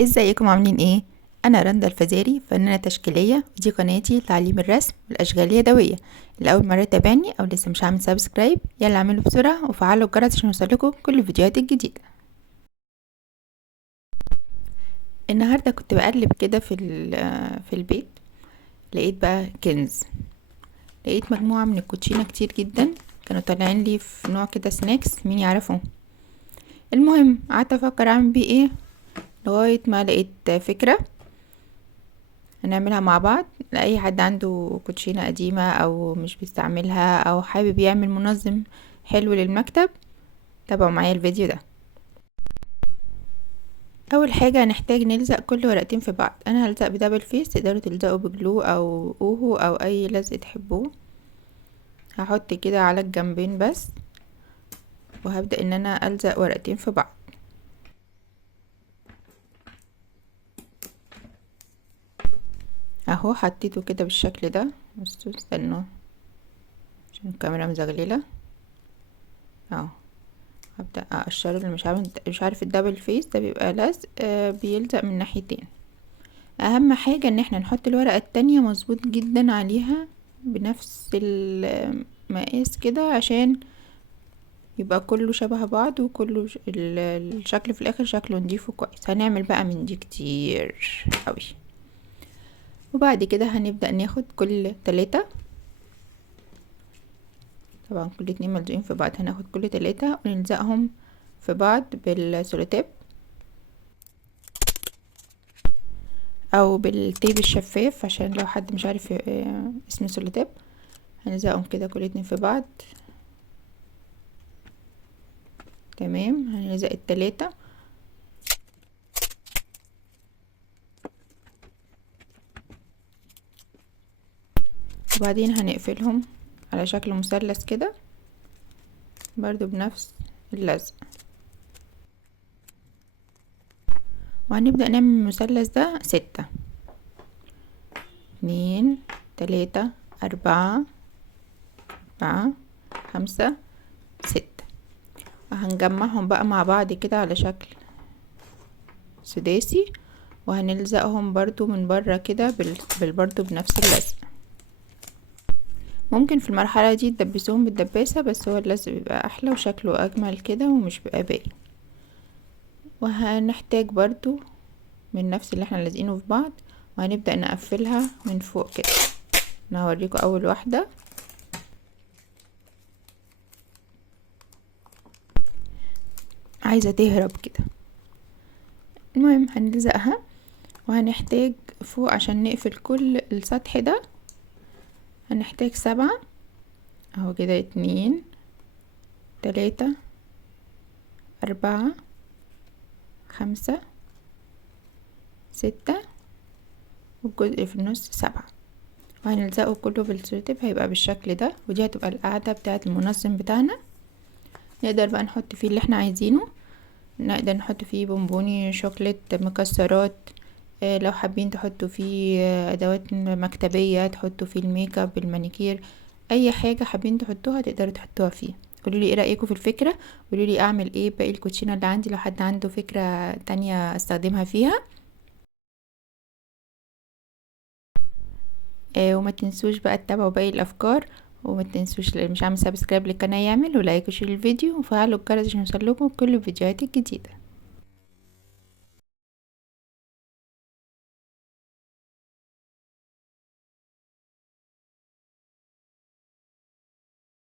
ازيكم عاملين ايه؟ انا رندا الفزاري، فنانة تشكيلية، ودي قناتي لتعليم الرسم والاشغال اليدوية. لاول مرة تابعني او لسه مش عامل سبسكرايب، يلا اعملوا بسرعة وفعلوا الجرس عشان يوصلكوا كل الفيديوهات الجديدة. النهاردة كنت بقلب كده في البيت، لقيت بقى كنز. لقيت مجموعة من الكوتشينة كتير جدا، كانوا طالعين لي في نوع كده سناكس، مين يعرفهم؟ المهم قعدت افكر اعمل بيه ايه، لغاية ما لقيت فكرة هنعملها مع بعض. لأي حد عنده كوتشينة قديمة أو مش بيستعملها أو حابب يعمل منظم حلو للمكتب، تابعوا معايا الفيديو ده. أول حاجة هنحتاج نلزق كل ورقتين في بعض. أنا هلزق بدبل فيس، تقدروا تلزقوا بجلو أو اوهو أو أي لزق تحبوه. هحط كده على الجنبين بس، وهبدأ ان انا ألزق ورقتين في بعض. اهو حطيته كده بالشكل ده. بصوا استنوا عشان الكاميرا مزغلله. اهو هبدأ اقشره، اللي مش عارف الدبل فيس ده بيبقى لازق بيلزق من ناحيتين. اهم حاجة ان احنا نحط الورقة التانية مظبوط جدا عليها بنفس المقاس كده، عشان يبقى كله شبه بعض وكله الشكل في الاخر شكله نضيف وكويس. هنعمل بقى من دي كتير قوي. وبعد كده هنبدأ ناخد كل 3، طبعا كل 2 ملزوقين في بعض، هناخد كل 3 ونلزقهم في بعض بالسولوتيب او بالتيب الشفاف، عشان لو حد مش عارف اسم السولوتيب. هنلزقهم كده كل 2 في بعض. تمام، هنلزق ال3 وبعدين هنقفلهم على شكل مثلث كده برضو بنفس اللزق. وهنبدأ نعمل المثلث ده 6، 2 3 4 4 5 6. وهنجمعهم بقى مع بعض كده على شكل سداسي، وهنلزقهم برضو من بره كده برضو بنفس اللزق. ممكن في المرحلة دي تدبسوهم بالدباسة، بس هو اللزق بيبقى احلى وشكله اجمل كده ومش بيبقى باين. وهنحتاج برضو من نفس اللي احنا لازقينه في بعض، وهنبدأ نقفلها من فوق كده. انا هوريكم اول واحدة. عايزة تهرب كده. المهم هنلزقها، وهنحتاج فوق عشان نقفل كل السطح ده هنحتاج 7 اهو كده، 2 3 4 5 6 والجزء في النص 7. وهنلزقه كله بالسولوتيب، هيبقى بالشكل ده. ودي هتبقى القاعدة بتاعة المنظم بتاعنا. نقدر بقى نحط فيه اللي احنا عايزينه، نقدر نحط فيه بونبوني، شوكليت، مكسرات. لو حابين تحطوا فيه ادوات مكتبية، تحطوا فيه الميك اب، المانيكير، اي حاجة حابين تحطوها تقدروا تحطوها فيه. قولوا لي ايه رأيكم في الفكرة، قولوا لي اعمل ايه باقي الكوتشينة اللي عندي لو حد عنده فكرة تانية استخدمها فيها. وما تنسوش بقى تتابعوا باقي الافكار، وما تنسوش اللي مش عامل سبسكرايب للقناة يعمل، ولايك وشير الفيديو وفعلوا الجرس عشان يوصلكم كل الفيديوهات الجديدة.